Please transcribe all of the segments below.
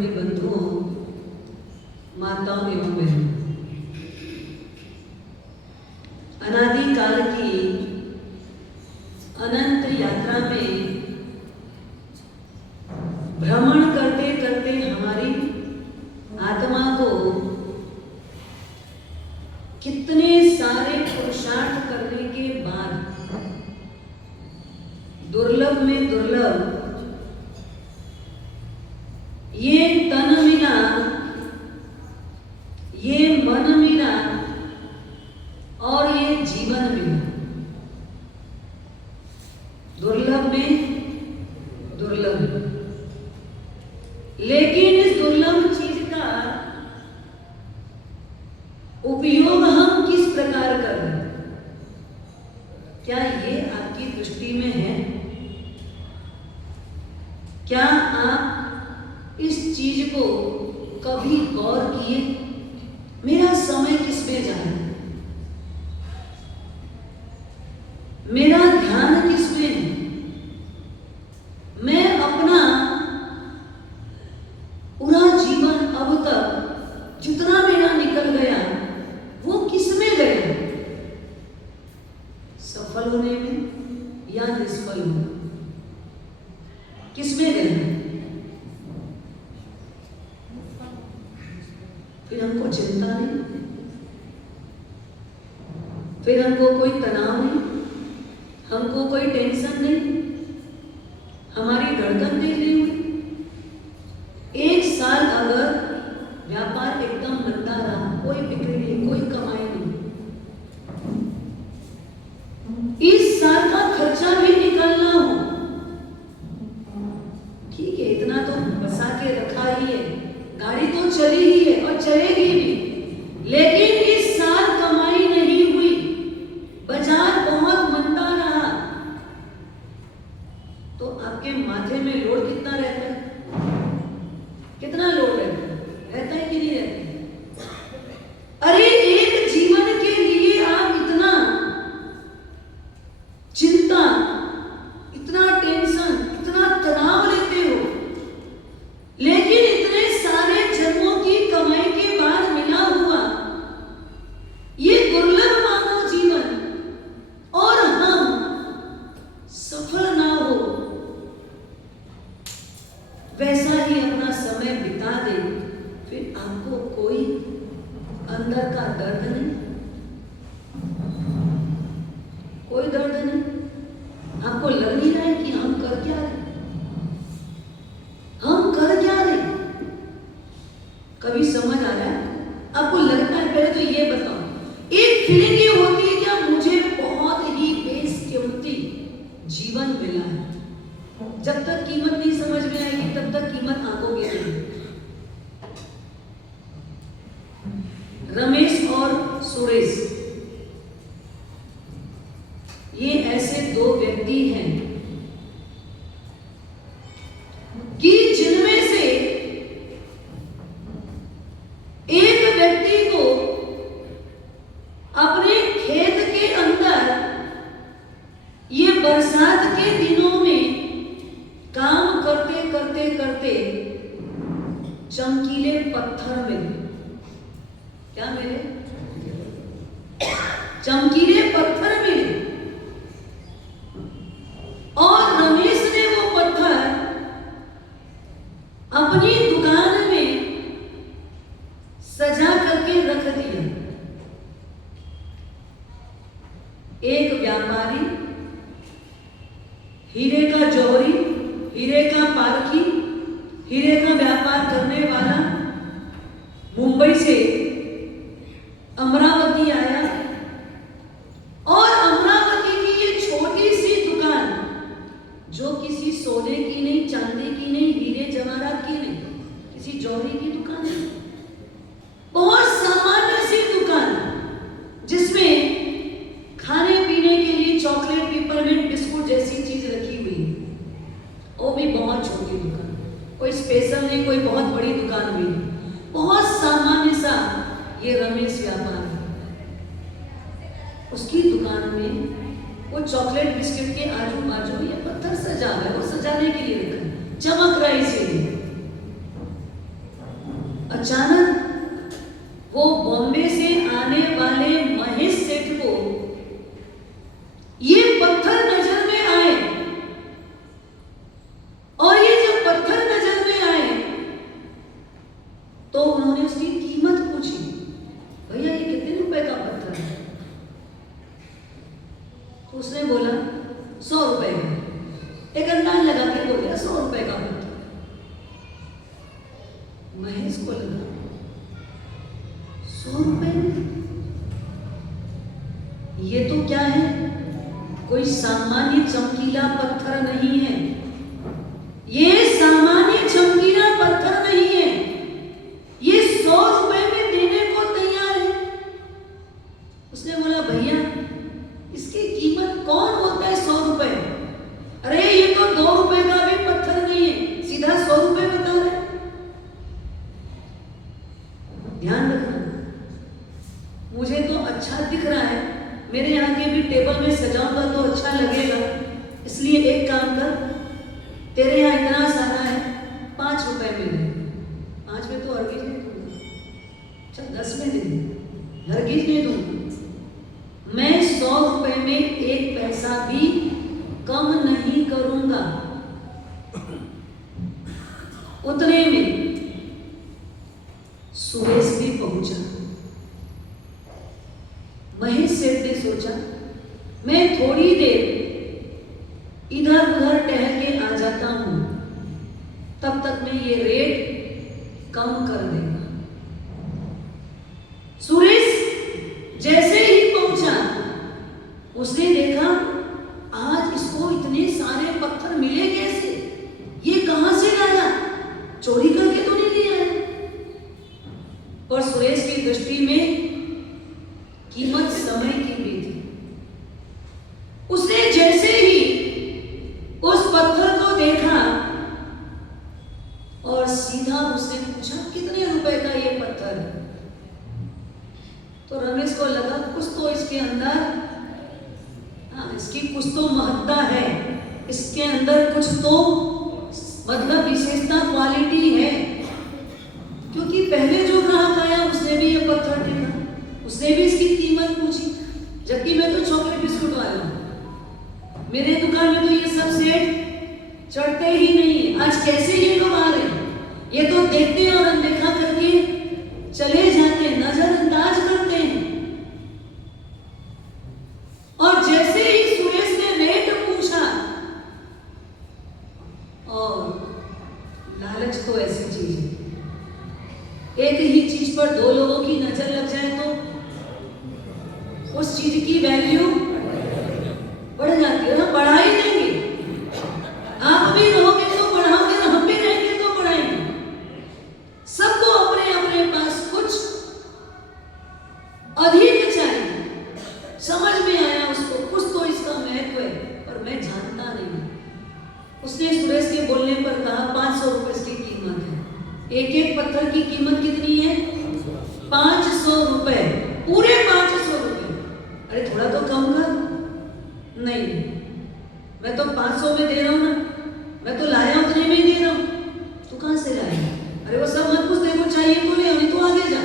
धर्मावलंबी बंधुओं, माताओं एवं बहनों, अनादिकाल की अनंत यात्रा में भ्रमण करते करते हमारी आत्मा को कितने सारे पुरुषार्थ करने के बाद दुर्लभ में दुर्लभ ये तन मिला, ये मन मिला और ये जीवन मिला। दुर्लभ में दुर्लभ, लेकिन इस दुर्लभ चीज का उपयोग हम किस प्रकार कर रहे हैं, क्या ये आपकी दृष्टि में है? क्या आप इस चीज को कभी गौर किए? मेरा समय किस में जा रहा है, मेरा ध्यान किस में है? मैं अपना पूरा जीवन अब तक जितना मेरा निकल गया वो किस में गया? सफल होने में या निष्फल होने? किस में गया? फिर हमको चिंता नहीं, फिर हमको कोई तनाव नहीं, हमको कोई टेंशन नहीं, हमारी धड़कन देख रही हुई। एक साल अगर व्यापार एकदम मंदा रहा, कोई बिक्री नहीं, कोई कमाई नहीं, इस साल का खर्चा भी निकालना हो, ठीक है, इतना तो बसा के रखा ही है, गाड़ी तो चली ही है और चलेगी भी, लेकिन इस साल कमाई नहीं हुई, बाजार बहुत मंदा रहा, तो आपके माथे में लोड कितना रहता है? कितना लोड रहता है कि नहीं रहता? अरे एक जीवन के लिए आप इतना चिंता, इतना टेंशन, इतना तनाव लेते हो, लेकिन इतने सारे जन्मों की कमाई के बाद मिला हुआ ये दुर्लभ मानो जीवन, और हम सफल ना हो, वैसा ही अपना समय बिता दे, फिर आपको कोई अंदर का दर्द नहीं, कोई दर्द नहीं, आपको लग नहीं रहा है कि हम कर क्या रहे, हम कर क्या रहे? कभी समझ आ रहा है? आपको लगता है? पहले तो ये बताओ, एक फीलिंग ये होती है कि मुझे बहुत ही बेशकीमती जीवन मिला है। जब तक कीमत नहीं समझ में आएगी तब तक कीमत आंकोगे नहीं। रमेश और सुरेश, ये ऐसे दो व्यक्ति हैं कि जिनमें से एक व्यक्ति को अपने खेत के अंदर ये बरसात के दिनों में काम करते करते करते चमकीले पत्थर मिले। क्या मिले? चमकीले पत्थर मिले, और रमेश ने वो पत्थर अपनी दुकान में सजा करके रख दिया। एक व्यापारी, हीरे का जौहरी, हीरे का पारखी, हीरे का व्यापार करने वाला, मुंबई से अमरावती आया, और अमरावती की ये छोटी सी दुकान, जो किसी सोने की नहीं, चांदी की नहीं, हीरे जवाहरात की नहीं, किसी जौहरी की दुकान है, बहुत सामान्य सी दुकान, जिसमें खाने पीने के लिए चॉकलेट, पेपरमिंट, बिस्कुट जैसी चीज रखी हुई है, वो भी बहुत छोटी दुकान, कोई स्पेशल नहीं, कोई बहुत बड़ी दुकान भी नहीं, बहुत सामान्य सा ये रमेश व्यापार है। उसकी दुकान में वो चॉकलेट बिस्किट के आजू बाजू ये पत्थर सजा है, वो सजाने के लिए रखा है, चमक रहा है इसीलिए। एक अंदाज लगा के बोल दिया 100 रुपए का पत्थर। महेश को लगा 100 रुपए में ये तो क्या है, कोई सामान्य चमकीला पत्थर नहीं है, ये सामान्य चमकीला पत्थर नहीं है, ये 100 रुपए में देने को तैयार है। उसने बोला भैया इसकी कीमत कौन होता है 100 रुपए? अरे ये तो 2 रुपए का भी पत्थर नहीं है, सीधा 100 रुपए बता रहे। ध्यान रखना, मुझे तो अच्छा दिख रहा है, मेरे यहाँ के भी टेबल में सजाऊंगा तो अच्छा लगेगा, इसलिए एक काम कर, तेरे यहाँ इतना सारा है 5 रुपए में दे। 5 में तो हरगिज नहीं दूंगा, अच्छा 10 में दे, हरगिज नहीं दूंगा। मैं 100 रुपए में एक पैसा भी कम नहीं करूंगा। उतने में सुरेश भी पहुंचा। महेश सेठ ने सोचा मैं थोड़ी देर इधर उधर टहल के आ जाता हूं, तब तक मैं ये रेट कम कर देगा। सुरेश जैसे ही पहुंचा उसने देखा आज इसको इतने सारे पत्थर मिले कैसे, ये कहां से लाया, चोरी करके तो नहीं लिया है। पर सुरेश की दृष्टि में कीमत समय की भी थी। उसने जैसे ही उस पत्थर को देखा और सीधा उसने पूछा कितने रुपए का ये पत्थर है? तो रमेश को लगा कुछ तो इसके अंदर, हाँ इसकी कुछ तो महत्ता है, इसके अंदर कुछ तो मतलब विशेषता क्वालिटी है, क्योंकि पहले जो ग्राहक आया उसने भी ये पत्थर देखा, उसने भी इसकी कीमत पूछी, जबकि मैं तो चॉकलेट बिस्कुट वाला हूं, मेरे दुकान में तो ये सब सेट चढ़ते ही नहीं। आज कैसे ये लोग आ रहे हैं, ये तो देखते हैं और अनदेखा करके चले जाते हैं, नजरअंदाज करते हैं। और जैसे ही सुरेश ने रेट पूछा, और लालच तो ऐसी चीज है, एक ही चीज पर 2 लोगों की नजर लग जाए तो उस चीज की वैल्यू बढ़ जाती है, ना बढ़ा ही देंगे। आप भी रहोगे तो बढ़ाओगे, हम भी रहेंगे तो बढ़ाएंगे। सबको अपने अपने पास कुछ अधिक चाहिए। समझ में आया उसको कुछ तो इसका महत्व है, पर मैं जानता नहीं। उसने सुरेश के बोलने पर कहा 500 रुपए इसकी कीमत है। एक एक पत्थर की कीमत कितनी है? 500 रुपए, पूरे 500 रुपए। अरे थोड़ा तो कम कर। नहीं, मैं तो 500 में दे रहा हूं ना, मैं तो लाया उतने में ही दे रहा हूं। तू कहां से लाया? अरे वो सब मत पूछ, तेरे को चाहिए तो ले, नहीं तो आगे जा।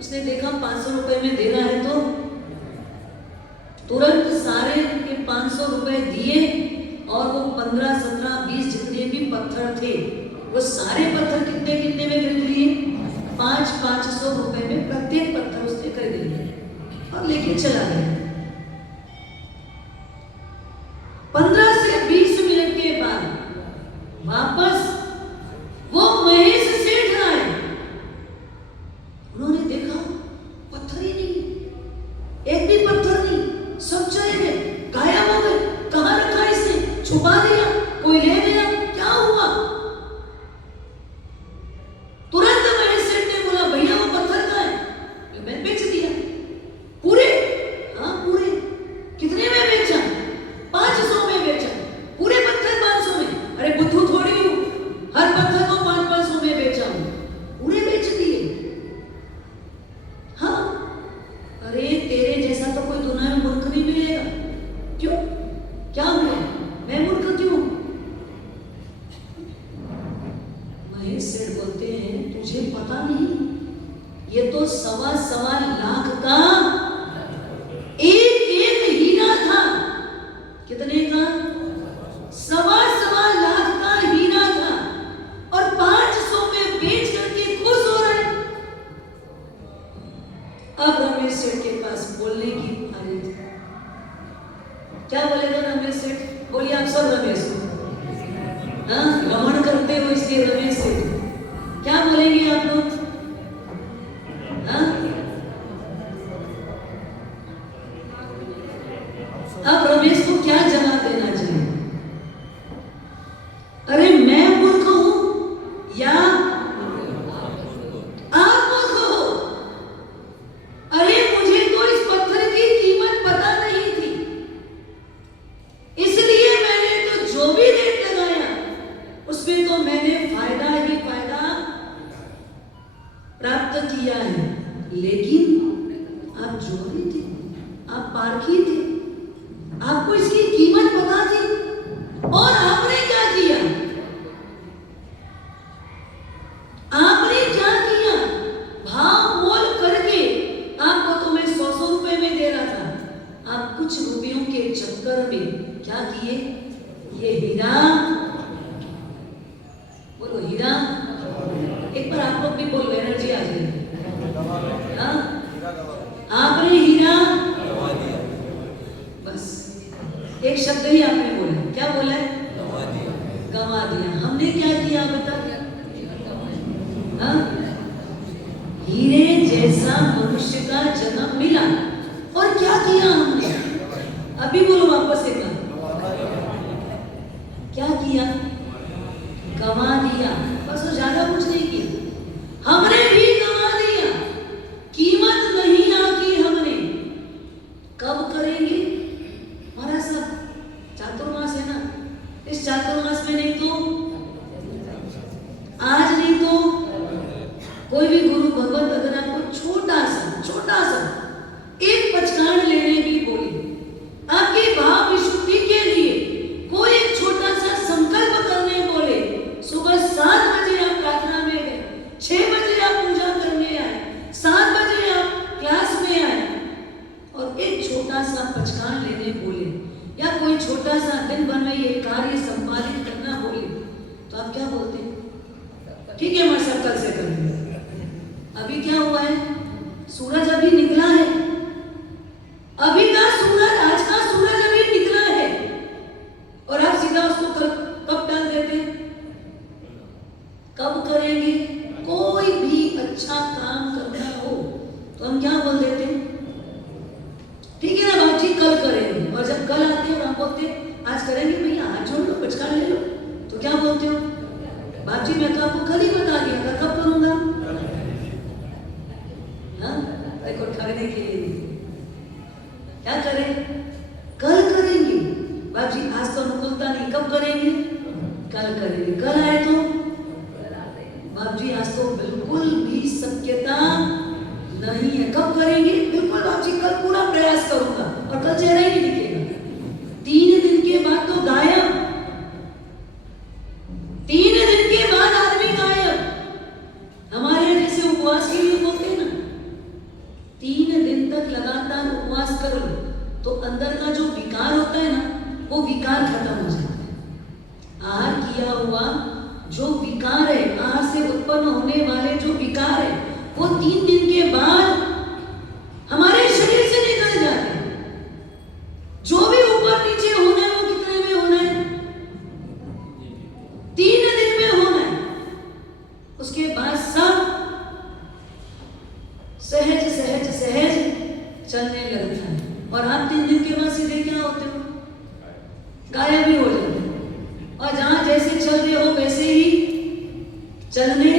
उसने देखा 500 रुपए में दे रहा है तो तुरंत सारे के 500 रुपए दिए, और वो 15, 17, 20 जितने भी पत्थर थे वो सारे पत्थर कितने कितने में खरीद लिए? 500 रुपए में प्रत्येक पत्थर उसने खरीद लिया और लेके चला गया। 15 से 20 मिनट के बाद वापस वो महेश सेठ आए। उन्होंने देखा पत्थर ही नहीं, एक भी पत्थर नहीं, सब चले गए, गायब हो गए। कहां रखा इसने? छुपा दिया, कोई ले गया, क्या हुआ? तुरंत महेश सेठ ने बोला भैया वो पत्थर कहां है? मैं बेच दिया। पूरे? हाँ पूरे। कितने में बेचा? 500 में बेचा। पूरे पत्थर 500 में? अरे बुद्धू थोड़ी हूं, हर पत्थर को 500 में बेचा हूं। पूरे बेच दिए? हाँ। अरे तेरे जैसा तो कोई दुनिया में मूर्ख नहीं मिलेगा। क्यों? क्या हुआ? मैं मूर्ख क्यों? महेश सेठ बोलते हैं तुझे पता नहीं, ये तो 1.25 लाख का एक एक हीरा था। कितने का? 1.25 लाख का हीरा था, और 500 में बेच करके खुश हो रहे। अब रमेश सेठ के पास बोलने की बारी थी। क्या बोलेगा रमेश सेठ? बोलिए आप सब रमेश हो, हाँ रमण करते हो इसलिए रमेश हो। क्या बोलेंगे आप लोग? हाँ अब रमेश को क्या जवाब देना चाहिए? अरे मैं मूर्ख हूं या आप मूर्ख हो? अरे मुझे तो इस पत्थर की कीमत पता नहीं थी, इसलिए मैंने तो जो भी रेट लगाया उसमें तो मैंने फायदा ही फायदा प्राप्त किया है। लेकिन आप जोहरी थे, आप पारखी थे, आपको इसकी कीमत पता थी और आपने क्या किया? आपने क्या किया? भाव मोल करके आपको तो मैं 100 रुपए में दे रहा था, आप कुछ रुपयों के चक्कर में क्या किए? ये हीरा, बोलो हीरा, एक बार आप लोग भी बोलो, एनर्जी आ जाएगी। आपने हीरा, बस एक शब्द ही आपने बोला, क्या बोला है? गंवा दिया। हमने क्या किया बता? हीरे जैसा मनुष्य का जन्म मिला और क्या किया हमने? अभी बोलो वापस एक बार, क्या किया? गंवा दिया, बस ज्यादा कुछ नहीं किया। हमने भी गंवा दिया, कीमत नहीं आकी हमने। कब करेंगे? हमारा सब चातुर्मास है ना, इस चातुर्मास में नहीं तो आज, नहीं तो कोई भी गुरु भगवत अगर आपको छोटा सा एक पचकान लेने भी बोले, आपके भाव विशुद्धि के लिए कोई एक छोटा सा संकल्प करने बोले, सुबह 7 बजे आप प्रार्थना में गए, 6 बजे आप पूजा करने आए, 7 बजे आप क्लास में आए और एक छोटा सा पचकान लेने बोले या कोई छोटा सा दिन भर में ये कार्य संपादित करना बोले, तो आप क्या बोलते हैं? ठीक है, मैं सब कल से करूंगा। अभी क्या हुआ है? सूरज अभी निकला है, अभी का सूरज, आज का सूरज अभी निकला है और आप सीधा उसको कब डाल देते? कब करेंगे? कोई भी अच्छा काम करना हो तो हम क्या बोल देते हैं? ठीक है ना बाप जी, कल करेंगे। और जब कल आते हैं और हम बोलते हैं आज करेंगे, भैया आज जोड़ लो, पचकान ले लो, तो क्या बोलते हो? बाप जी मैं तो आपको कल ही बता दिया था, कब करूंगा? हाँ देखो, ठगने के लिए क्या करें? कल करेंगे। बाप जी आज तो अनुकूलता नहीं, कब करेंगे? कल करेंगे। कल आए तो बाप जी आज तो बिल्कुल भी शक्यता नहीं है, कब करेंगे? बिल्कुल बाप जी कल पूरा प्रयास करूंगा, और कल चेहरा ही नहीं दिखेगा। 3 दिन के बाद तो गायब, 3 दिन के बाद आदमी गायब। हमारे यहाँ जैसे उपवास के लिए बोलते हैं ना, 3 दिन तक लगातार उपवास कर लो तो अंदर का जो विकार होता है ना, वो विकार खत्म हो जाता है। आहार किया हुआ जो विकार है, आहार से उत्पन्न होने वाले जो विकार है, वो 3 दिन के बाद हमारे शरीर से निकल जाते हैं। जो भी ऊपर नीचे होना है वो कितने में होना है? 3 दिन में होना है। उसके बाद सब सहज सहज सहज चलने लगता है और आप 3 दिन के बाद सीधे क्या होते हो? गायब भी हो जाते हो, और जहां जैसे चल रहे हो वैसे ही चलने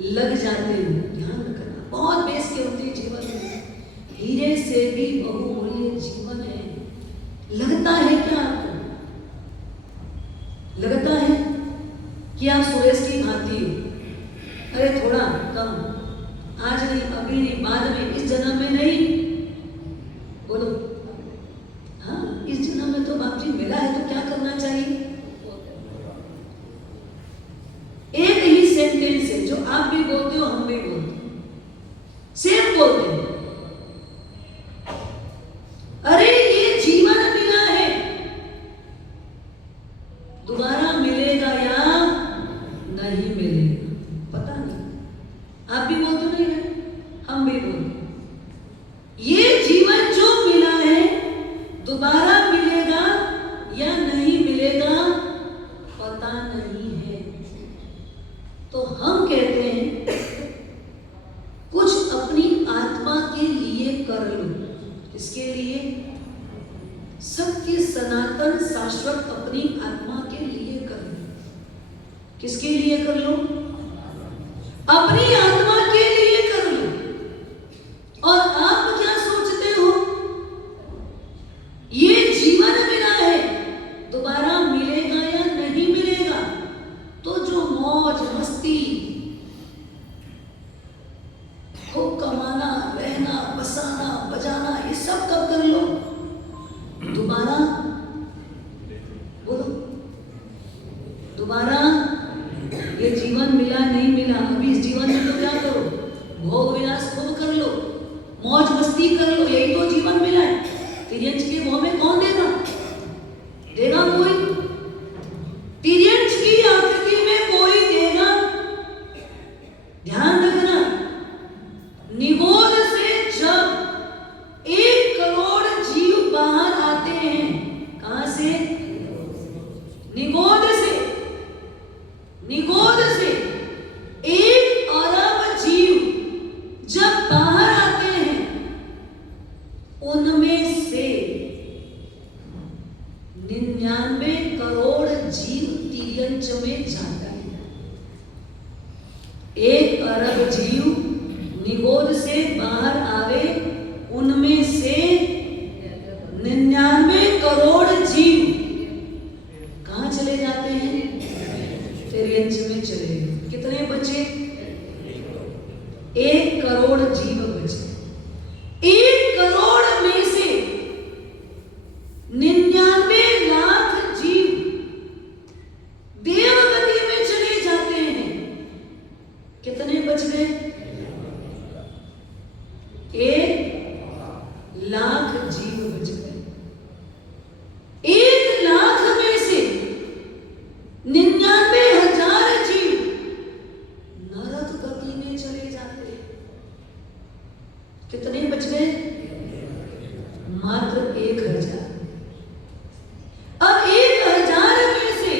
लग जाते हो। ध्यान रखना, बहुत बेस के होते हैं जीवन में, हीरे से भी बहुमूल्य जीवन है। लगता है क्या आपको? लगता है कि आप सुरेश की भांति हो? अरे थोड़ा कम, आज नहीं, अभी नहीं, बाद में, इस जन्म में नहीं। बोलो हाँ, इस जन्म में तो बाप जी मिला है तो क्या करना चाहिए? एक ही सेंटेंस है जो आप भी बोलते हो, हम भी बोलते हैं, सेम बोलते हैं। अरे ये जीवन मिला है, दोबारा मिलेगा या नहीं मिलेगा पता नहीं। आप भी बोलते नहीं है, हम भी बोलते। ये जीवन जो मिला है दोबारा मिलेगा या नहीं अपनी आत्मा के लिए कर लो। किसके लिए कर लो? अपनी आत्मा के लिए कर लो। और आप क्या सोचते हो? ये जीवन मिला है, दोबारा मिलेगा या नहीं मिलेगा? तो जो मौज मस्ती, खूब कमाना, रहना, बसाना, बजाना, ये सब कब कर लो? दोबारा बोलो, दोबारा ये जीवन मिला नहीं मिला, अभी इस जीवन में तो क्या करो? भोग विलास खूब कर लो, मौज मस्ती कर लो, यही तो जीवन मिला है। तिर्यंच के भोग में कौन देगा? देगा कोई? तिर्यंच की आकृति में कोई देगा? ध्यान रखना, निगोद से जब 1 करोड़ जीव बाहर आते हैं, कहां से? निगोद से। निगोद से 1 अरब जीव जब बाहर आते हैं, उनमें से 99 करोड़ जीव तिर्यंच में जाता है। 1 अरब जीव निगोद से बाहर आवे, उनमें से 99 करोड़ जीव कहां चले जाते हैं? तिर्यंच में चले। कितने बचे? 1 करोड़ जीव बचे। 1 करोड़ में से 99 लाख जीव देवगति में चले जाते हैं। कितने बच गए? 1 लाख जीव बच गए। 1 लाख में से 99,000 जीव नरक गति में चले जाते हैं। कितने बच गए? मात्र 1,000। अब 1,000 में से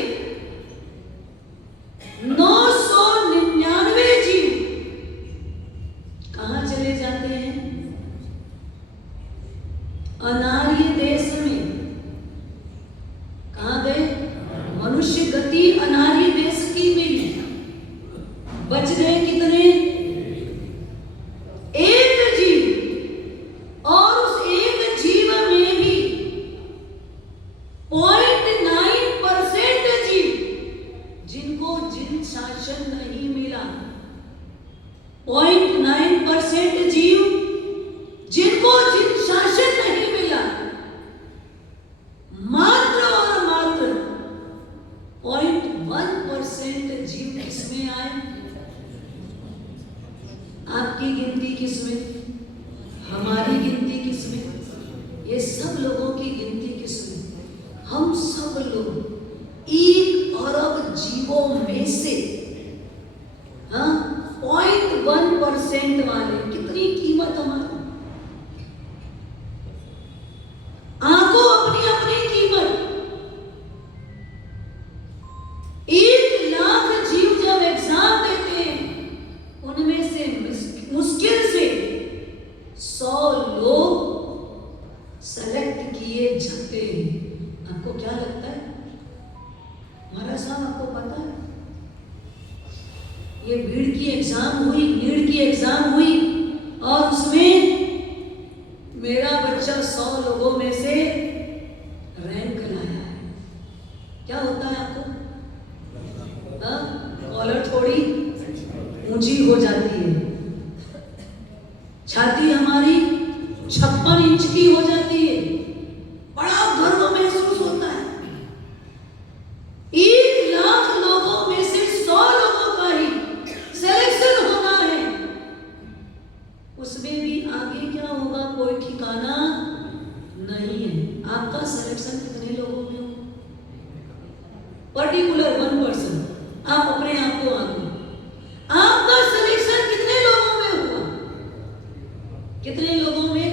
999 जीव कहां चले जाते हैं? अनार्य देश में। कहां गए? मनुष्य गति अनार्य देश की मिली। बच गए कितने? 1 जीव। और उस 1 जीव में भी 0.9% जीव जिनको जिन शासन नहीं मिला। 0.9% जीव जिनको जिन शासन नहीं मिला। मात्र और मात्र 0.1% जीव किसमें आए? आपकी गिनती किसमें? हमारी गिनती किसमें? ये सब लोगों की गिनती किसमें? हम सब लोग 1 अरब जीवों में से 0.1% वाले। कितनी कीमत हमारी? आंखों अपनी अपनी कीमत। 1 लाख जीव जब एग्जाम देते हैं, उनमें से मुश्किल से 100 लोग सेलेक्ट किए जाते हैं। आपको क्या लगता है? महाराज साहब, आपको पता है ये भीड़ की एग्जाम हुई, नीड की एग्जाम हुई, और उसमें मेरा बच्चा 100 लोगों में से रैंक लाया है। क्या होता है आपको? कॉलर थोड़ी ऊंची हो जाती है, छाती हमारी 56 इंच की हो जाती है, बड़ा गर्व महसूस होता है। 1 लाख लोगों में से 100 लोगों का ही सिलेक्शन होना है। उसमें भी आगे क्या होगा कोई ठिकाना नहीं है। आपका सिलेक्शन कितने लोगों में हो? पर्टिकुलर 1%। आप अपने आप को आंको, आपका सिलेक्शन कितने लोगों में हुआ? कितने लोगों में?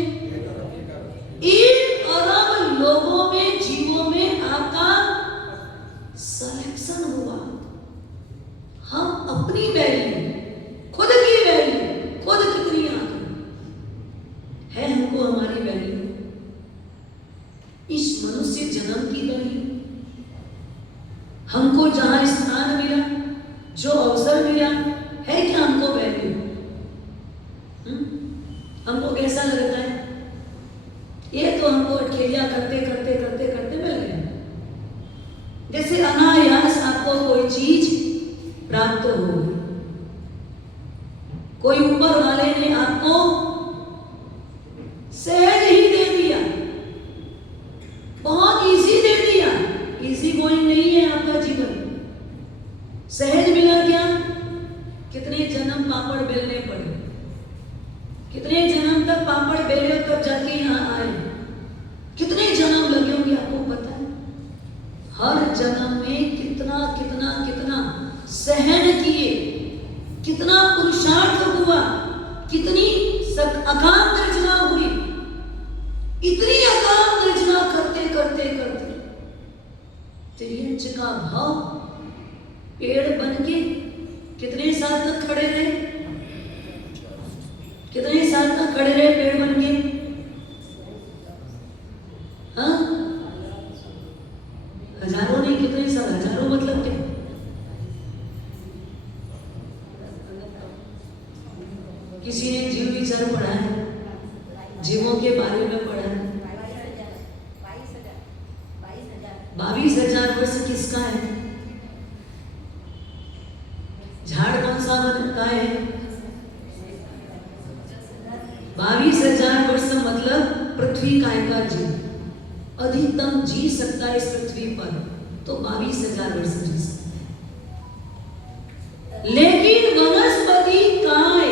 1 अरब लोगों में, जीवों में आपका सिलेक्शन हुआ। हम अपनी वैल्यू, खुद की वैल्यू, खुद कितनी आंकड़े है हमको, हमारी वैल्यू, इस मनुष्य जन्म की वैल्यू हमको जहां स्थान मिला, जो अवसर मिला, है क्या हमको वैल्यू? हमको कैसा लगता है? ये तो हमको अठखेलिया करते करते करते करते मिल गया। जैसे अनायास आपको कोई चीज प्राप्त हो गई, कोई ऊपर वाले ने आपको सहज ही दे दिया, बहुत इजी दे दिया। इजी गोइंग नहीं है आपका जीवन, सहज मिला क्या? कितने जन्म पापड़ बेलने पड़े, कितने जन्म तक पापड़ बेले तब जाके यहाँ आए, कितने जन्म लगे होंगे आपको पता है? हर जन्म में कितना कितना कितना सहन किए, कितना पुरुषार्थ हुआ, कितनी अकाम गर्जना हुई, इतनी अकाम गर्जना करते करते करते त्रियंच का भाव पेड़ बन के कितने साल तक खड़े रहे? कितने साल तक खड़े रहे पेड़ बन के? हाँ, हजारों नहीं, कितने साल? हजारों मतलब क्या? किसी ने जीव विचार पढ़ा है, जीवों के बारे में पढ़ा है। 22,000 वर्ष किसका है? झाड़ कौन सा बनता है? 22,000 वर्ष मतलब पृथ्वी का एक जीव अधिकतम जी सकता है इस पृथ्वी पर, तो 22,000 वर्ष जी सकता है। लेकिन वनस्पति काय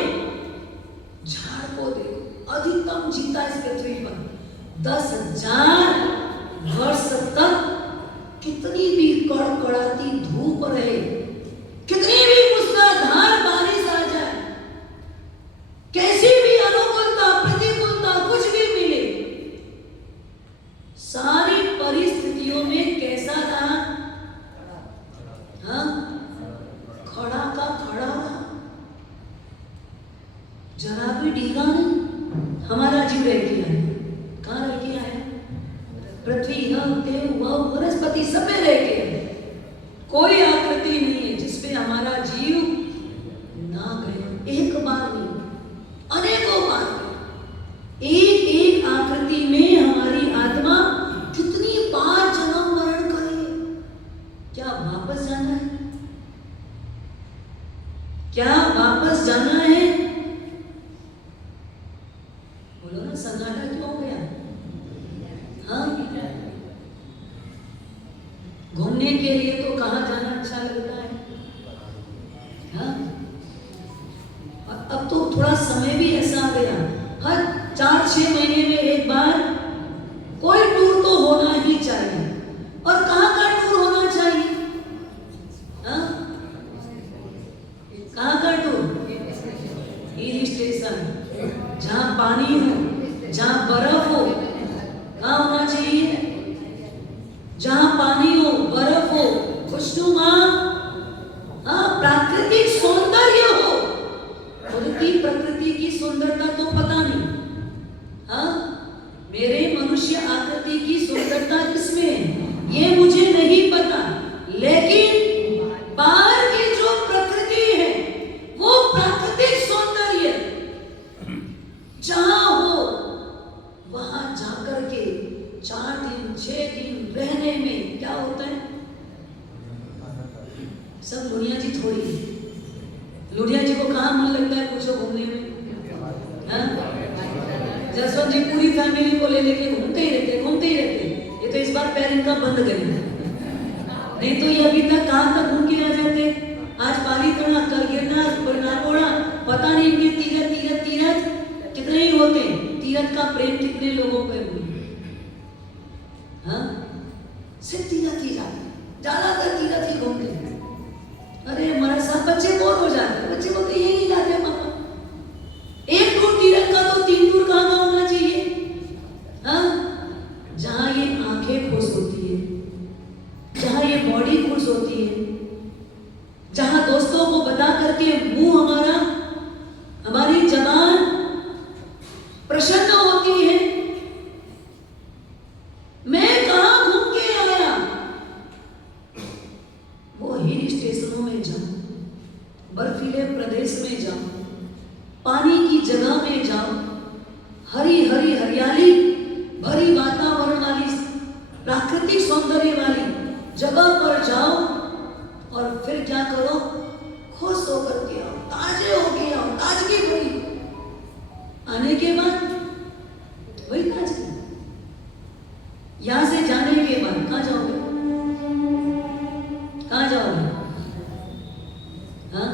झाड़ को देखो, अधिकतम जीता इस पृथ्वी पर 10,000 वर्ष तक। कितनी भी कड़कड़ाती धूप रहे, कितनी भी मूसलाधार बारिश आ जाए, कैसी भी अनुकूलता प्रतिकूलता कुछ भी मिले, सारी परिस्थितियों में कैसा रहा? हाँ, खड़ा का खड़ा रहा, जरा भी डीगा नहीं। हमारा जीव रह गया है, कहाँ रह गया है? पृथ्वी, देव, वनस्पति सब में रह गया है। कोई आकृति नहीं है जिसपे हमारा जीव ना गए। एक बार नहीं, अनेकों बार। एक एक आकृति में हमारी आत्मा कितनी बार जन्म मरण करे। क्या वापस जाना है? क्या वापस जाना है? बोलो ना, सन्नाटा क्यों हो गया? हाँ, घूमने के लिए तो कहाँ जाना अच्छा लगता है? हाँ, अब तो थोड़ा समय भी ऐसा आ गया, हर 4-6 महीने में एक बार कोई टूर तो होना ही चाहिए। और कहाँ का टूर होना चाहिए? हाँ, कहाँ का टूर? हिल स्टेशन, जहाँ पानी हो, जहाँ बर्फ हो। कहाँ होना चाहिए? जहाँ पानी हो, बर्फ हो, खुशनुमा, प्राकृतिक सौंदर्य हो। उनकी प्रकृति की सुंदरता तो पता नहीं, हाँ, मेरे मनुष्य आकृति की सुंदरता किसमें है ये मुझे नहीं पता, लेकिन बाहर की जो प्रकृति है वो प्राकृतिक सौंदर्य जहां हो वहां जाकर के 4 दिन 6 दिन रहने में क्या होता है? सब लुढ़िया जी थोड़ी, लुढ़िया जी को कहाँ मन लगता है पूछो घूमने में? जसवंत जी पूरी फैमिली को ले लेके घूमते ही रहते। ये तो इस बार पैर इनका बंद करेंगे, नहीं तो ये अभी तक कहाँ तक घूम के आ जाते। आज पाली तोड़ा, कल गिरनार, नागोड़ा, पता नहीं इनके तीरथ कितने ही होते। तीरथ का प्रेम कितने लोगों पर हुई? हाँ, सिर्फ तीरथ ही ज्यादातर तीरथ ही घूमते हैं। अरे हमारे साथ बच्चे बोर हो जाते हैं, बच्चे बोलते ये नहीं जाते पापा। एक टूर तीरथ का तो 3 टूर कहाँ का होना चाहिए? हाँ, जहाँ ये आंखें खुश होती है, जहाँ ये बॉडी खुश होती है, जहाँ दोस्तों को बता करके मुंह हमारा, हमारी जबान प्रसन्न होती है। मैं कहाँ घूम के आया? हिली स्टेशनों में जाओ, बर्फीले प्रदेश में जाओ, पानी की जगह में जाओ, हरी हरी हरियाली भरी वातावरण वाली प्राकृतिक सौंदर्य वाली जगह पर जाओ और फिर क्या करो, खुश होकर के आओ, ताजे होके आओ, ताजगी भरी। आने के बाद वही ताजगी। यहां से जाने के बाद कहां जाओगे, कहां जाओगे? हाँ,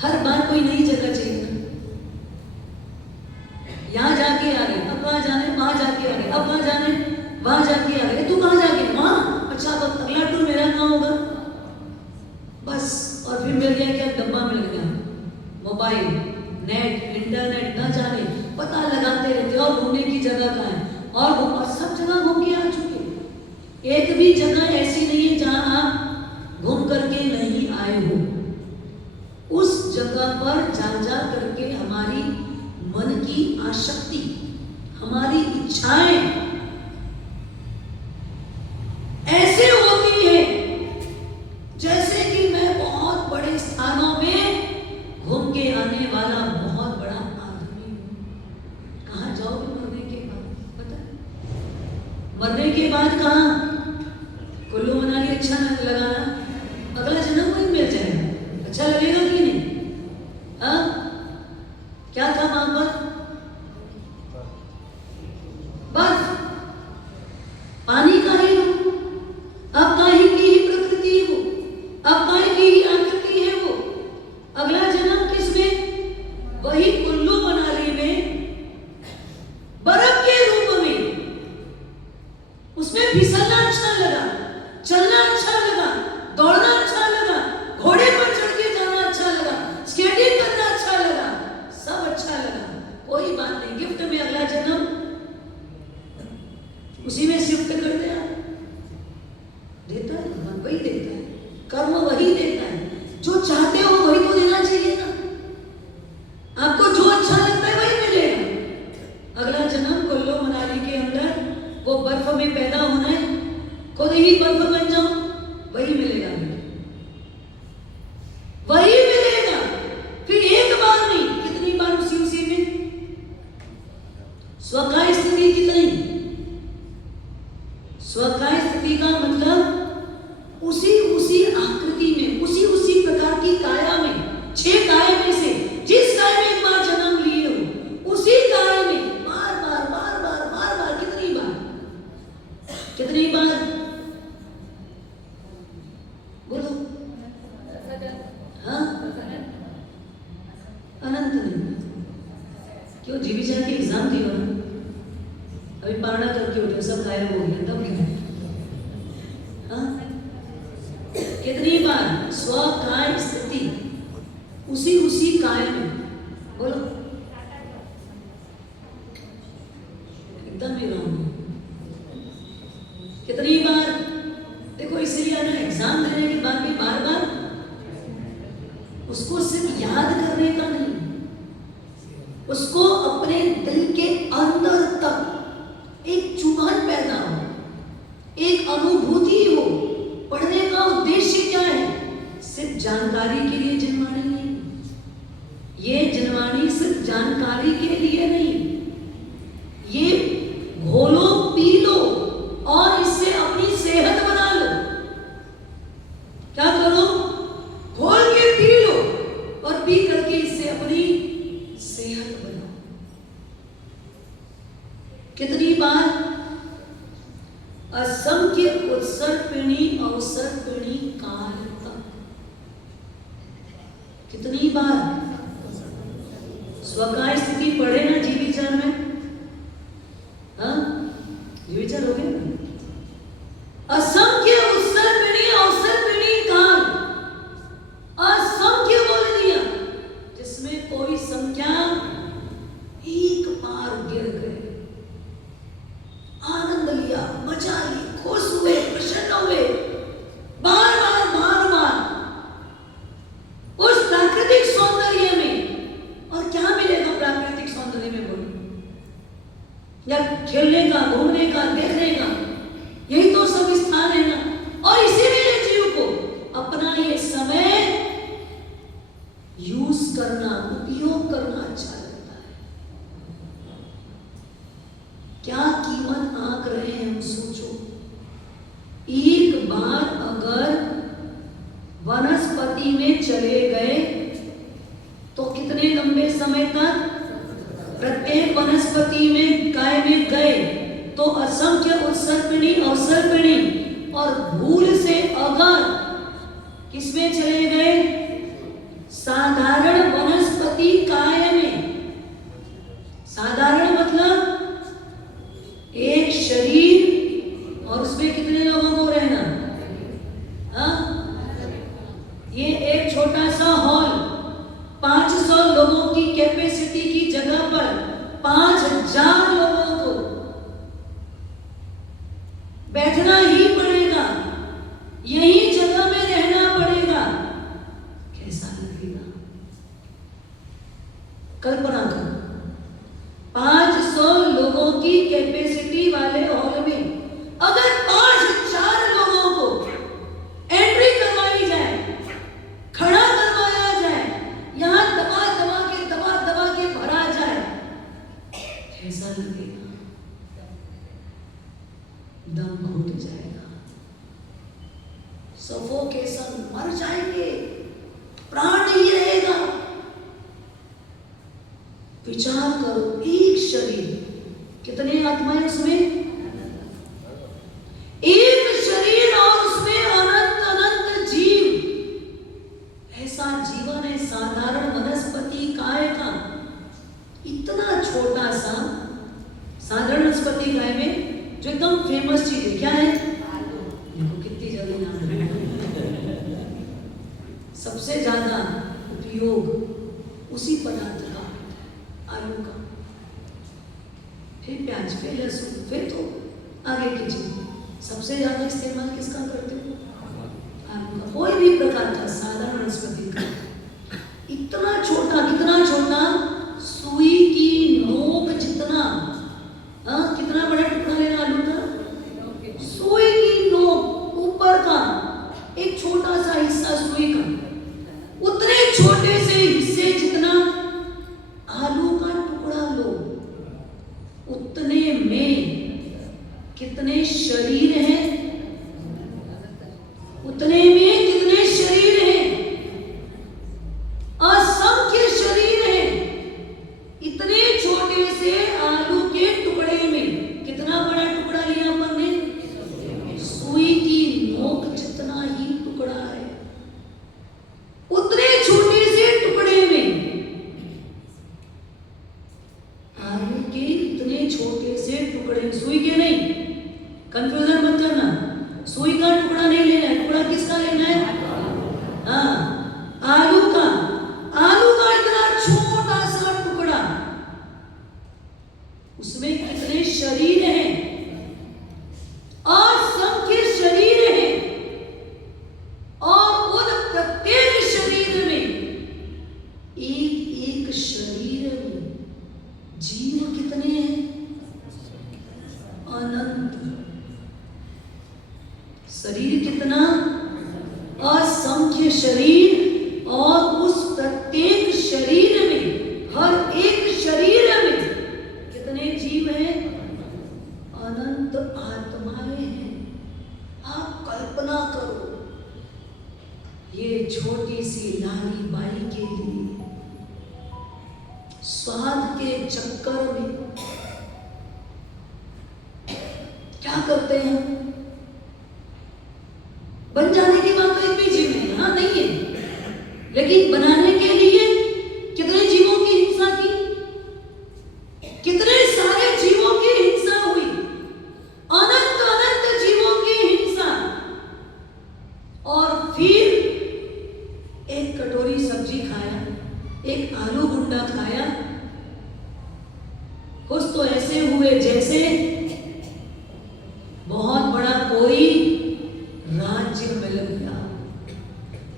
हर बार कोई नई जगह चाहिए ना। यहां जाके आ गए, अब कहां जाने, वहां जाके आ गए, अब वहां जाने, वहां जाके आ गए। तू कहां जाके? वहां। अच्छा, अब अगला टूर मेरा कहां होगा? बस। और फिर मिल गया क्या? डब्बा मिल गया, मोबाइल, नेट, इंटरनेट, न जाने पता लगाते रहते हो और घूमने की जगह कहाँ है, और सब जगह घूम के आ चुके। एक भी जगह ऐसी नहीं है जहां आप घूम करके नहीं आए हो। उस जगह पर जा जा करके हमारी मन की आसक्ति, हमारी इच्छाएं ऐसे होती है जैसे कि मैं बहुत बड़े स्थानों में घूम के आने वाला बहुत बड़ा आदमी हूं। कहां जाओगे मरने के बाद? पता? मरने के बाद कहां? कुल्लू मनाली अच्छा न लगाना, अगला जन्म वही मिल जाएगा। अच्छा लगेगा कि नहीं? हाँ, क्या था वहां पर? बर्फ, पानी का ही हो, अब कहीं की ही प्रकृति हो, अब कहीं की ही आकृति है वो। अगला जन्म किसमें? वही कुल्लू मनाली में, बर्फ के रूप में। उसमें फिसलना अच्छा लगा, चलना अच्छा लगा, दौड़ना अच्छा लगा, घोड़े पर चढ़ के जाना अच्छा लगा, स्केटिंग करना अच्छा लगा, सब अच्छा लगा। कोई बात नहीं, गिफ्ट में अगला जन्म उसी में शिफ्ट कर दे। देता है भगवान, वही देता है, कर्म वही देता है। जो चाहते हो वही तो देना चाहिए ना। आपको जो अच्छा लगता है वही मिलेगा। अगला जन्म कुल्लू मनाली के अंदर वो बर्फ में पैदा होना है, खुद ही बर्फ बन जाओ, वही मिलेगा, वही मिलेगा। फिर एक बार नहीं, कितनी बार उसी में। स्वकाय स्थिति कितनी? स्वकाय स्थिति का मतलब उसी आकृति में, उसी प्रकार की काया में, 6 काय में से जिस काय में एक बार जन्म लिए हो, उसी काय में बार बार कितनी बार बोलो? हाँ, अनंत नहीं। क्यों? जीविका के एग्जाम दिए हो, अभी पारणा करके उठे, सब गायब हो गया, तब क्या? हाँ, कितनी बार? स्वकाय स्थिति, उसी काय में। बोलो, एकदम ही रॉन्ग। कितनी बार? देखो, इसलिए ना एग्जाम देने के बाद भी बार बार उसको सिर्फ याद करने का नहीं, उसको अपने दिल के अंदर तक एक चुभन पैदा हो, एक अनुभूति हो। पढ़ने का उद्देश्य क्या है? सिर्फ जानकारी के लिए जनवाणी नहीं, ये जनवाणी सिर्फ जानकारी के लिए नहीं, ये घोलो, पी लो और इससे अपनी सेहत बना लो। क्या करो? घोल के पी लो और पी करके इससे अपनी सेहत बनाओ। कितनी बार? असंख्य उत्सर्पिणी अवसर्पिणी काल तक। कितनी बार? स्वकाय स्थिति पढ़े ना जीविचार में। हाँ, जीविचार हो गया ना? असंख्य उत्सर्पिणी अवसर्पिणी काल, असंख्य बोल दिया, जिसमें कोई संख्या एक बार गिर गए, आनंद लिया, मजा ली, खुश हुए, प्रसन्न हुए, बार बार उस प्राकृतिक सौंदर्य में। और क्या मिलेगा प्राकृतिक सौंदर्य में? बोलो, वनस्पति में चले गए तो कितने लंबे समय तक? प्रत्येक वनस्पति में काय में गए तो असंख्य उत्सर्पिणी अवसर्पिणी और भूल से अगर किसमें चले गए? साधारण वनस्पति काय में। साधारण मतलब एक शरीर और उसमें कितने लोगों को रहना? ये एक छोटा सा हॉल 500 लोगों की कैपेसिटी की जगह पर 5000 लोगों को बैठना ही पड़ेगा, यही जगह में रहना पड़ेगा। कैसा लगेगा? कल्पना करो, 500 लोगों की कैपेसिटी वाले हॉल में अगर 5000 लोगों को एंट्री करवाई जाए, खड़ा करवाया जाए, यहां दबा दबा के भरा जाए, कैसा लगेगा? दम घुट जाएगा, सफोकेशन, मर जाएंगे, प्राण नहीं रहेगा। विचार करो, एक शरीर, कितने आत्माएं उसमें? एक शरीर और उसमें अनंत अनंत जीव। ऐसा जीवन है साधारण वनस्पति काय का। इतना छोटा सा साधारण वनस्पति काय में जो एकदम फेमस चीज है, क्या है? देखो कितनी जल्दी नाम है। सबसे ज्यादा उपयोग उसी पदार्थ का, आलू का, फिर प्याज, फिर लहसुन, फिर तो आगे की चीज। सबसे ज्यादा इस्तेमाल किसका करते हो? आलू का। कोई भी प्रकार का साधारण वनस्पति का। इतना छोटा, कितना छोटा? सुई की नोक जितना। कितना बड़ा टुकड़ा लेना आलू का? सुई की नोक ऊपर का एक छोटा सा हिस्सा सुई का, उतने छोटे से हिस्से जितना आलू का टुकड़ा लो, उतने में कितने शरीर हैं? उतने में कितने शरीर हैं? असंख्य शरीर हैं। इतने छोटे से आलू के टुकड़े में कितना बड़ा टुकड़ा लिया अपन ने? सुई की नोक जितना ही टुकड़ा है। उतने छोटे से टुकड़े में आलू के इतने छोटे से टुकड़े, सुई के नहीं, कंफ्यूजन मत करना। सुई का टुकड़ा नहीं लेना है, टुकड़ा किसका लेना है? हाँ, आलू का। आलू का इतना छोटा सा टुकड़ा, उसमें कितने शरीर हैं? असंख्य शरीर हैं। और उन प्रत्येक शरीर में, एक एक शरीर में जीव कितने हैं? अनंत। शरीर कितना? असंख्य शरीर। और उस प्रत्येक शरीर में, हर एक शरीर में कितने जीव हैं? अनंत आत्माएं हैं। आप कल्पना करो, ये छोटी सी लाली बाई के लिए स्वाद के चक्कर में क्या करते हैं? बन जाने की बात तो एक भी जीव नहीं, हाँ नहीं है, लेकिन बनाने के लिए कितने जीवों की हिंसा की? कितने सारे जीवों की हिंसा हुई, अनंत अनंत जीवों की हिंसा। और फिर एक कटोरी सब्जी खाया, एक आलू गुंडा खाया, कुछ तो ऐसे हुए जैसे बहुत बड़ा कोई राज्य मिल गया,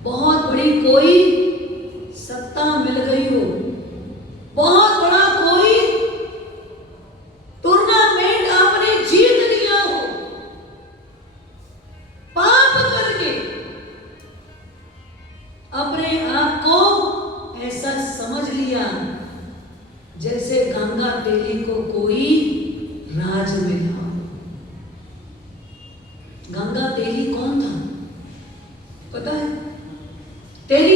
बहुत बड़ी कोई सत्ता मिल गई हो, बहुत बड़ा कोई टूर्नामेंट आपने जीत लिया हो। पाप करके अपने आप को ऐसा समझ लिया जैसे गंगा तेली को कोई राज मिला। गंगा तेली कौन था पता है? तेली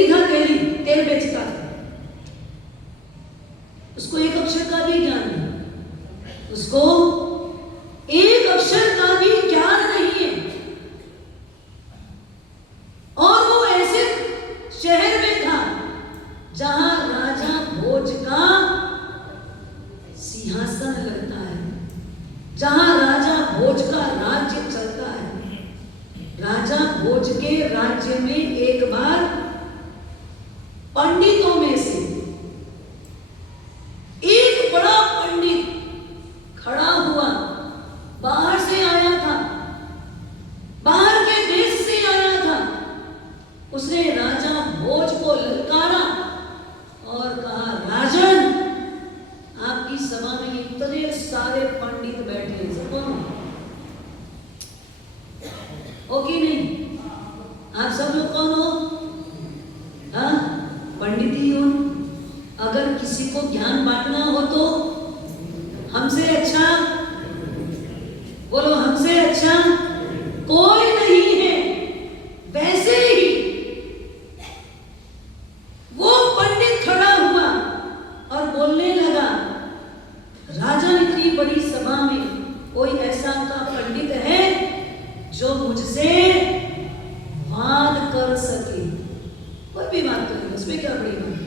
भोज के राज्य में एक बार पंडितों में से एक बड़ा पंडित खड़ा हुआ, बाहर से आया था, बाहर के देश से आया था। उसने राजा भोज को ललकारा और कहा, राजन, आपकी सभा में इतने सारे पंडित बैठे हैं, हो कि नहीं? आप सब लोग कौन हो? हाँ, पंडित ही हो। अगर किसी को ज्ञान बांटना हो तो हमसे अच्छा, बोलो, हमसे अच्छा कोई नहीं है। वैसे ही वो पंडित खड़ा हुआ और बोलने लगा, राजन, इतनी बड़ी सभा में कोई ऐसा का पंडित है जो मुझसे वाद कर सके? कोई भी बात करें, उसमें क्या बड़ी बात?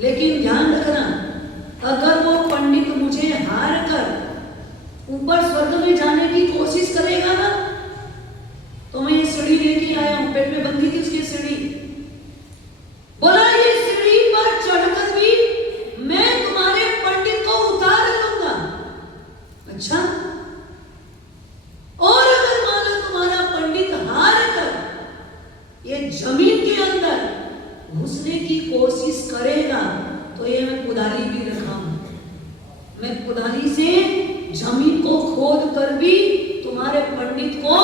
लेकिन ध्यान रखना, अगर वो पंडित मुझे हार कर ऊपर स्वर्ग में जाने की कोशिश करेगा ना, तो मैं ये सीढ़ी लेके आया हूं, पेट में बंधी थी उसकी सीढ़ी, बोला ये सीढ़ी पर चढ़कर भी मैं तुम्हारे पंडित को उतार लूंगा। अच्छा, और अगर मान लो तुम्हारा पंडित हार कर ये जमीन के अंदर घुसने की कोशिश करेगा, तो ये मैं कुदाली भी रखा हूं, मैं कुदाली से जमीन को खोद कर भी तुम्हारे पंडित को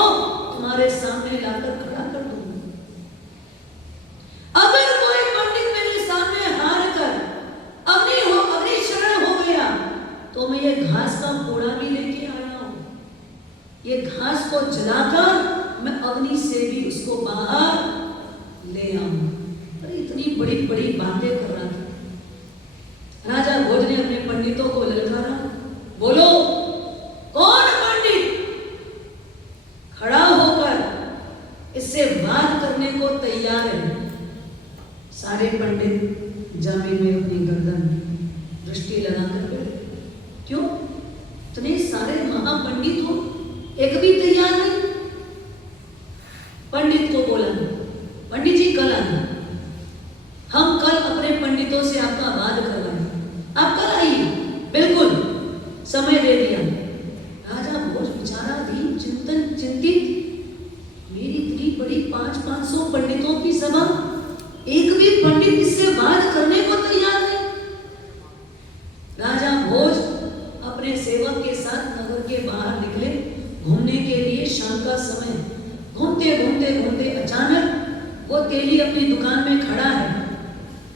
तुम्हारे सामने लाकर खड़ा कर दूंगा। अगर कोई पंडित मेरे सामने हार कर अग्नि शरण हो गया, तो मैं ये घास का घोड़ा भी लेके आया हूं, ये घास को जलाकर मैं अग्नि से भी उसको बाहर ले आऊं। अरे इतनी बड़ी बड़ी बातें कर रहा था। राजा भोज ने अपने पंडितों को ललकारा, बोलो, कौन पंडित खड़ा होकर इससे बात करने को तैयार है? सारे पंडित जमीन में अपनी गर्दन दृष्टि लगाकर बैठे। क्यों? इतने सारे महापंडित हो, एक भी तैयार नहीं। पंडित को बोला, पंडित जी कल आना, हम कल अपने पंडितों से आपका वाद करवाएं, आप कल आइए। बिल्कुल, समय दे दिया। राजा भोज विचाराधीन, चिंतित, मेरी इतनी बड़ी 500 पंडितों की सभा, एक भी पंडित इससे वाद करने को तैयार नहीं। राजा भोज अपने सेवक के साथ नगर के बाहर निकले घूमने के लिए। शाम का समय, घूमते घूमते घूमते अचानक वो तेली अपनी दुकान में खड़ा है,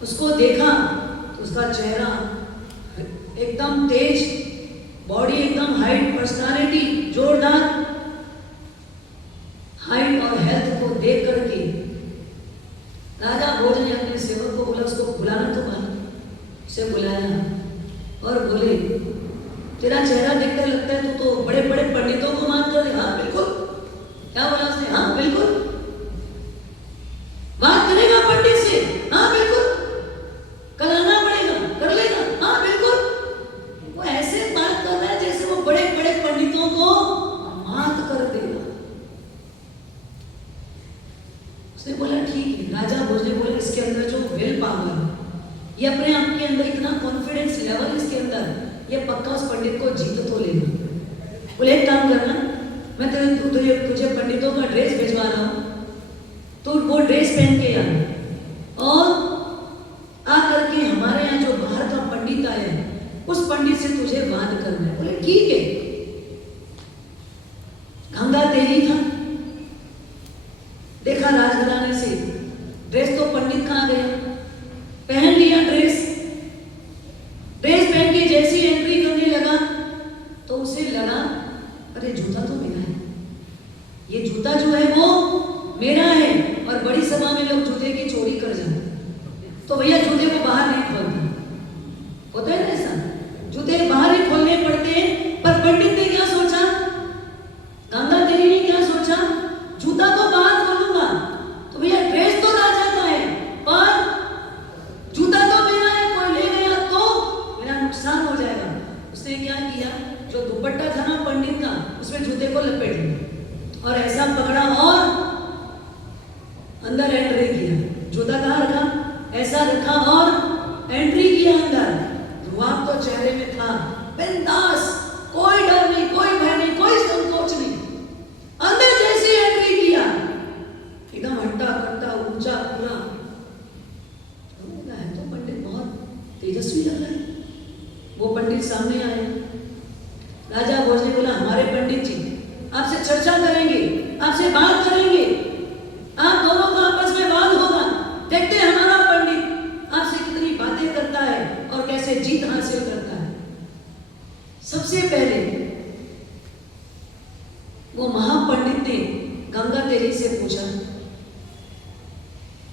उसको देखा तो उसका चेहरा एकदम तेज, बॉडी एकदम हाइट, पर्सनालिटी जोरदार, हाइट और हेल्थ को देख करके राजा भोज ने अपने सेवक को बोला, उसको बुलाना तो बाहर। उसे बुलाया और बोले, तेरा चेहरा देखकर लगता है तो बड़े बड़े पंडितों को मान कर। हाँ बिल्कुल। क्या बोला उसने? हाँ बिल्कुल। बात करेगा पंडित से? हाँ बिल्कुल। कल आना पड़ेगा, कर लेगा? हाँ बिल्कुल। वो ऐसे बात कर रहा है जैसे वो बड़े बड़े पंडितों को मात कर देगा। उसने बोला ठीक है। राजा भोज ने बोला, इसके अंदर जो विल पावर, ये अपने आप के अंदर इतना कॉन्फिडेंस लेवल इसके अंदर, ये पक्का उस पंडित को जीत तो लेगा। बोले एक काम करना, मैं तुझे पंडितों का ड्रेस भिजवा रहा हूँ, तो वो ड्रेस पहन के आना और आकर के हमारे यहाँ जो बाहर का पंडित आया है उस पंडित से तुझे वाद करना है। बोले ठीक है। गंगा तेली था, देखा राजघराने से ड्रेस तो पंडित कहाँ गया, पहन लिया ड्रेस पहन के जैसी एंट्री करने लगा तो उसे लगा, अरे जूता तो मेरा है, ये जूता जो है वो मेरा है। और बड़ी सभा में लोग जूते की चोरी कर जाते, तो भैया जूते को बाहर नहीं खोलते, होता है ना ऐसा, जूते बाहर ही खोलने पड़ते हैं। पर पंडित ने क्या सोचा, गंगा देवी ने क्या सोचा, जूता तो बाहर खोलूंगा तो भैया ड्रेस तो राजा का है, पर जूता तो मेरा है, कोई ले गया तो मेरा नुकसान हो जाएगा। उसने क्या किया, जो दुपट्टा था ना पंडित का, उसमें जूते को लपेट दिया और ऐसा पकड़ा और अंदर एंट्री किया, जूता कहाँ रखा, ऐसा रखा और एंट्री किया अंदर। रुआब तो चेहरे में था, बिंदास, कोई डर नहीं, कोई भय नहीं, कोई संकोच नहीं। अंदर जैसे एंट्री किया एकदम हट्टा कट्टा ऊंचा पूरा, है तो पंडित बहुत तेजस्वी लग रहा है। वो पंडित सामने आए, राजा भोज ने बोला हमारे पंडित जी आपसे चर्चा करेंगे, आपसे बात करेंगे, आप दोनों का आपस में वाद होगा, देखते हैं हमारा पंडित आपसे कितनी बातें करता है और कैसे जीत हासिल करता है। सबसे पहले वो महापंडित ने गंगा तेली से पूछा,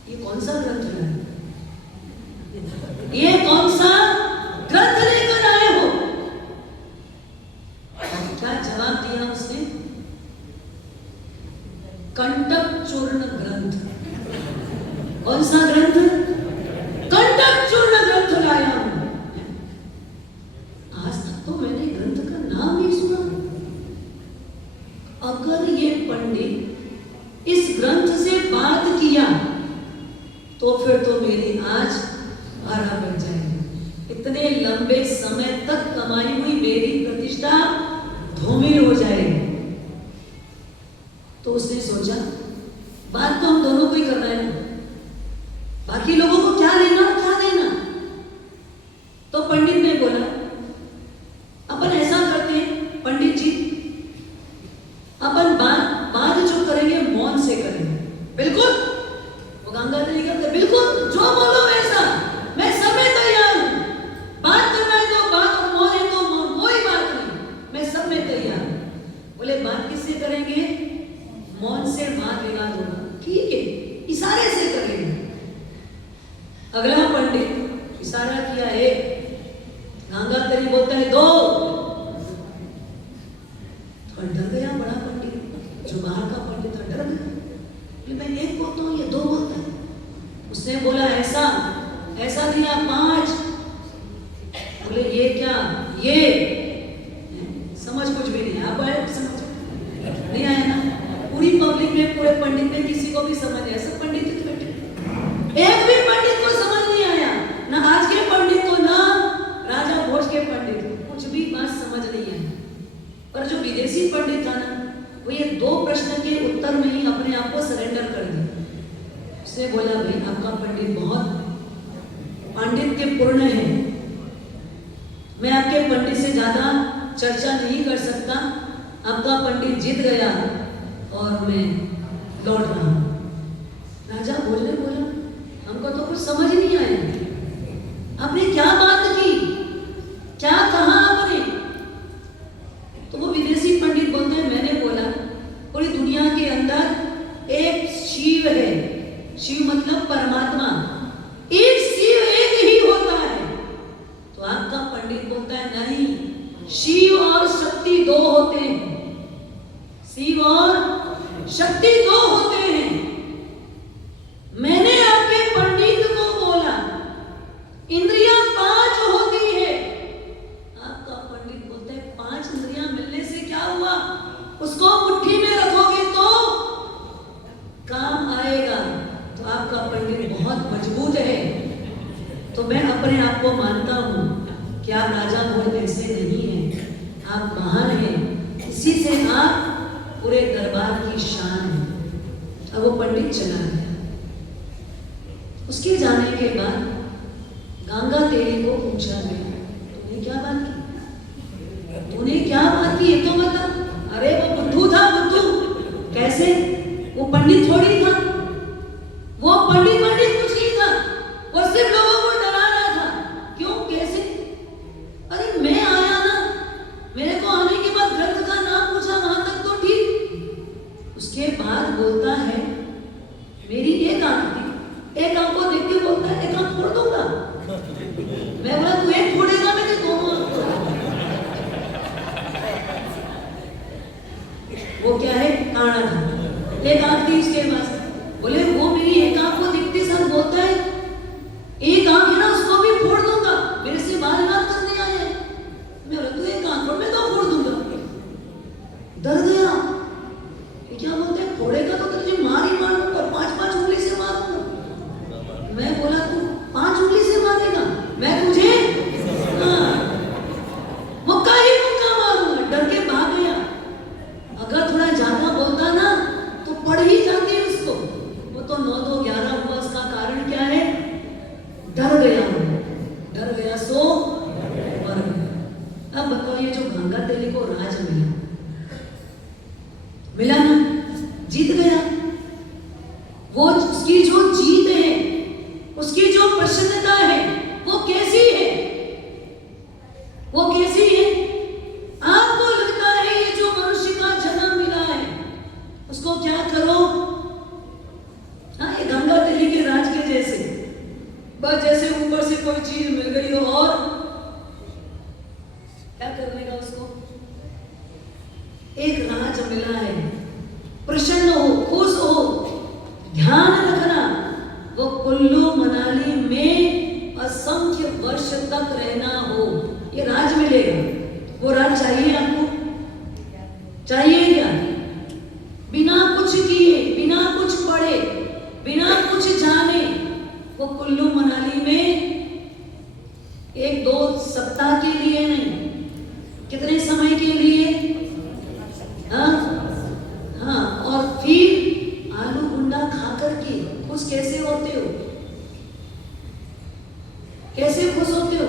ये कौन सा ग्रंथ है, ये कौन सा ग्रंथ लेकर आए हो? क्या जवाब दिया उसने? कंटक चूर्ण ग्रंथ। कौन सा ग्रंथ? कंटक चूर्ण ग्रंथ लाया हूं। आज तक तो मैंने ग्रंथ का नाम नहीं सुना। अगर ये पंडित इस ग्रंथ से बात किया तो फिर तो मेरी आज आरा बन जाएगी, इतने लंबे समय तक कमाई हुई मेरी प्रतिष्ठा धूमिल हो जाएगी। तो उसने सोचा बात तो हम दोनों को ही करना है ना, बाकी लोगों को क्या लेना क्या देना। तो पंडित ने बोला अपन ऐसा करते हैं पंडित जी, अपन बात जो करेंगे मौन से करेंगे। बिल्कुल, वो गंगा तेली कहते बिल्कुल जो बोलो वैसा, मैं सब में तैयार हूं। बात करना है तो बात और मौन है तो मौन, कोई बात नहीं, मैं सब में तैयार हूं। बोले बात किससे करेंगे? मौन से वाद विवाद होगा, ठीक है, इशारे से करेंगे। अगला पंडित इशारा किया एक, गंगा तेली बोलता है दो। तो डर गया बड़ा पंडित, जो बाहर का पंडित था डर गया, मैं एक बोलता हूँ ये दो बोलता है। उसने बोला ऐसा ऐसा दिया 5। बोले ये क्या, ये समझ कुछ भी नहीं आप आए, समझ नहीं आया ना। पूरी पब्लिक में, पूरे पंडित में किसी को भी समझ आया, सब पंडित ही बैठे, एक भी पंडित को समझ नहीं आया, ना आज के पंडित को ना राजा भोज के पंडित को, कुछ भी बात समझ नहीं आई। पर जो विदेशी पंडित था ना, वो ये 2 प्रश्न के उत्तर में ही अपने आप को सरेंडर कर दिया। उसने बोला भाई आपका पंडित बहुत पांडित्य पूर्ण है, मैं आपके पंडित से ज्यादा चर्चा नहीं कर सकता, आपका पंडित जीत गया और मैं लौट रहा हूं। राजा भोज ने बोला हमको तो कुछ समझ नहीं आया, आपने क्या बात की, क्या कहा आपने? तो वो विदेशी पंडित बोलते हैं मैंने बोला पूरी दुनिया के अंदर एक शिव है, शिव मतलब परमात्मा, एक शिव एक ही होता है। तो आपका पंडित बोलता है नहीं, शिव और शक्ति 2 होते हैं, शिव और शक्ति 2 होते हैं। मैंने आपके पंडित को बोला इंद्रियां 5 होती है, आपका पंडित बोलता है 5 इंद्रियां मिलने से क्या हुआ, उसको मुट्ठी में रखोगे तो काम आएगा। तो आपका पंडित बहुत मजबूत है। तो मैं अपने आप को मानता हूं कि आप राजा भोज ऐसे नहीं हैं, आप महान हैं, इसी से आप पूरे दरबार की शान है। अब वो पंडित चला गया। उसके जाने के बाद गंगा तेली को पूछा गया तूने क्या बात की, तूने क्या बात की ये तो बता। अरे वो बुद्धू था, बुद्धू कैसे, वो पंडित थोड़ी था, वो पंडित कुछ नहीं था, वो सिर्फ लोगों को डरा रहा था। क्यों कैसे? अरे मैं आया ना, मेरे को आने के बाद ग्रंथ का नाम पूछा, वहां तक तो ठीक। उसके बाद बोलता है मेरी एक आंख थी, एक आंख को देख के बोलता है एक आंख फोड़ दूंगा। मैं बोला तू एक फोड़ेगा, मैं तो दोनों आंख फोड़ूंगा। वो क्या है, काना था, एक आंख थी इसके पास। बोले वो मेरी एक आंख को दिखते साथ बोलता है एक आंख है ना उसको भी फोड़ दूंगा, मेरे से बात करने आए हैं। मैं बोला तू एक आंख फोड़, मैं तो फोड़ दूंगा। डर गया, क्या बोलते हैं फोड़ेगा तो तुझे मार ही मार दूंगा, 5-5 उंगली से वो उसकी जो जीत है, उसकी जो प्रसन्नता है, वो कैसी है? वो कैसी है? आपको लगता है ये जो मनुष्य का जन्म मिला है, उसको क्या करो? हाँ, ये गंगा दिल्ली के राज के जैसे, बस जैसे ऊपर से कोई चीज मिल गई हो और क्या करने का उसको? एक राज मिला है, प्रसन्न हो, खुश हो। ध्यान रखना, वो कुल्लू मनाली में असंख्य वर्ष तक रहना हो, ये राज मिलेगा। वो राज चाहिए आपको? चाहिए क्या? बिना कुछ किए, बिना कुछ पढ़े, बिना कुछ जाने, वो कुल्लू मनाली में 1-2 सप्ताह के लिए नहीं, कितने समय के लिए? हाँ, और फिर आलू गुंडा खा करके खुश कैसे होते हो? कैसे खुश होते हो?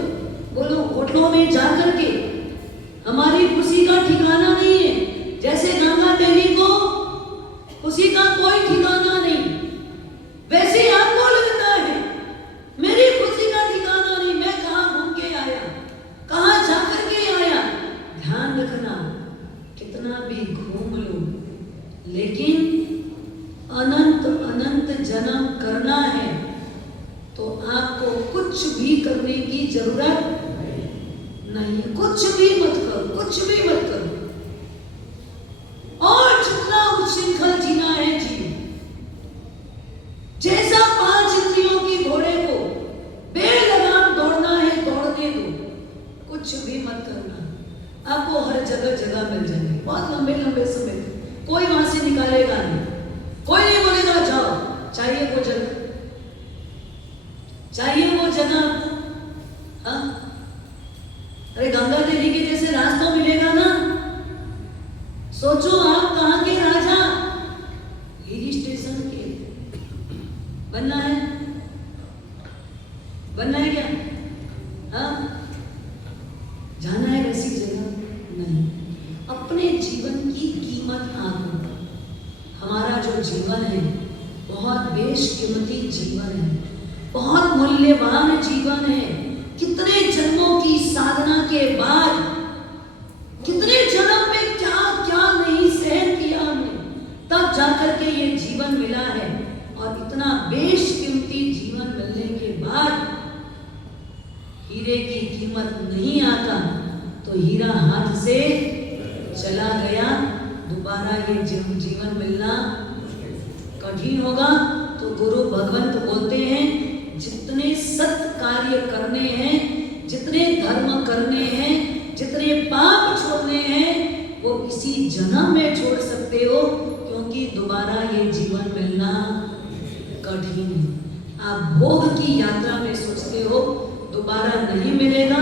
बोलो। होटलों में जा करके हमारी खुशी का ठिकाना नहीं है, जैसे गंगा देवी को खुशी का कोई ठिकाना नहीं, वैसे आपको लगता है मेरी खुशी का ठिकाना नहीं, मैं कहां घूम के आया, कहां जाकर के आया। ध्यान रखना, कितना भी घूम लो, लेकिन अनंत अनंत जन्म करना है तो आपको कुछ भी करने की जरूरत नहीं है। कुछ भी मत करो, कुछ भी मत करो, और जितना उच्छृंखल जीना है जी। जैसा 5 इंद्रियों की घोड़े को बेलगाम दौड़ना है, दौड़ने दो, कुछ भी मत करना। आपको हर जगह जगह मिल जाएगी, बहुत लंबे लंबे समय, कोई वहां से निकालेगा नहीं, कोई नहीं बोलेगा जाओ। चाहिए वो जगह, चाहिए वो जगह। हाँ, अरे गंगा देवी के जैसे रास्ता मिलेगा ना। सोचो आप कहां के राजा, हिल स्टेशन के। बनना है? बनना है क्या? हाँ, जाना है वैसी जगह नहीं। अपने जीवन की कीमत आंको। हमारा जो जीवन है बहुत बेशकीमती जीवन है, बहुत मूल्यवान जीवन है। कितने जन्मों की साधना के बाद, कितने जन्म में क्या क्या नहीं सहन किया हमने, तब जाकर के ये जीवन मिला है। और इतना बेशकीमती जीवन मिलने के बाद हीरे की कीमत नहीं आता तो हीरा हाथ से चला गया, दोबारा ये जीवन मिलना कठिन होगा। तो गुरु भगवंत बोलते हैं, जितने सत्य कार्य करने हैं, जितने धर्म करने हैं, जितने पाप छोड़ने हैं, वो इसी जन्म में छोड़ सकते हो, क्योंकि दोबारा ये जीवन मिलना कठिन है। आप भोग की यात्रा में सोचते हो दोबारा नहीं मिलेगा,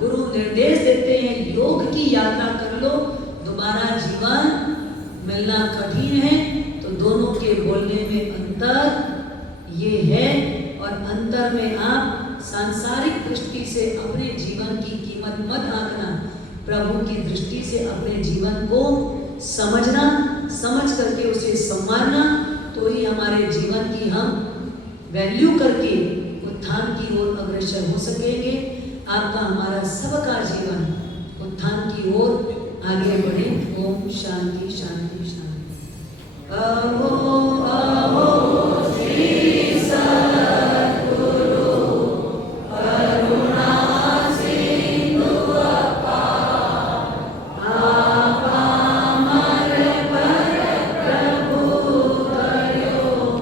गुरु निर्देश देते हैं योग की यात्रा कर लो, दोबारा जीवन मिलना कठिन है। तो दोनों के बोलने में अंतर ये है, और अंतर में आप सांसारिक दृष्टि से अपने जीवन की कीमत मत आंकना, प्रभु की दृष्टि से अपने जीवन को समझना, समझ करके उसे संवारना, तो ही हमारे जीवन की हम वैल्यू करके उत्थान की ओर अग्रसर हो सकेंगे। आपका हमारा सबका जीवन उत्थान की ओर आगे बढ़े। ओम शांति शांति शांति।